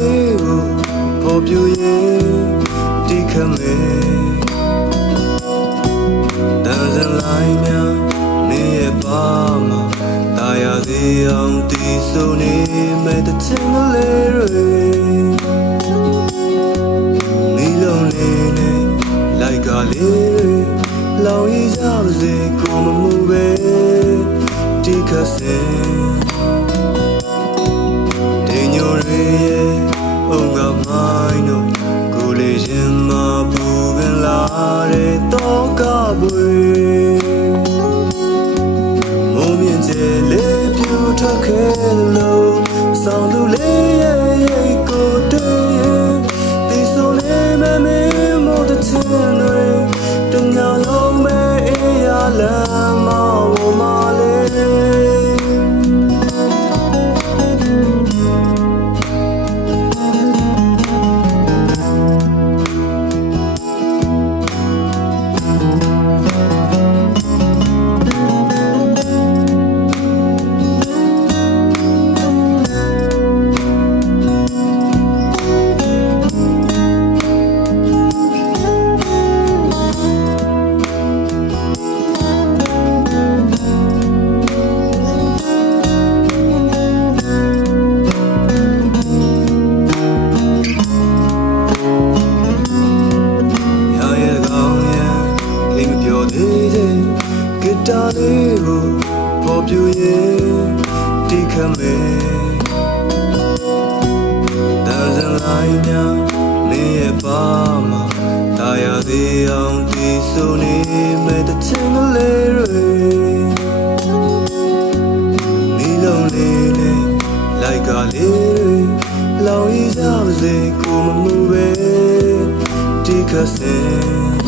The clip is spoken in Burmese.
လေးကိုပေါ်ပြရဲ့ဒီခမဲတန်စလိုက်များနေရဲ့ပါမှာတာယာသေးအောင်တည်ဆုံနေမဲ့တဲ့ချင်းလေးတွေနီလုံးလေးနဲ့လိုက်ကလေးလောင်ရကြပါစေကိုမမှုပဲဒီခစင် ပေါ်ပြရဲ့တိခမဲတန်စံလိုက်များမင်းရဲ့ပါမှာတာယာသေးအောင်ဒီဆိုနေမဲ့တဲ့ချင်ကလေးတွေနီလုံးလေးနဲ့လိုက်ကလေးတွေလောင်ရကြပါစေကိုမမှုပဲဒီခစင်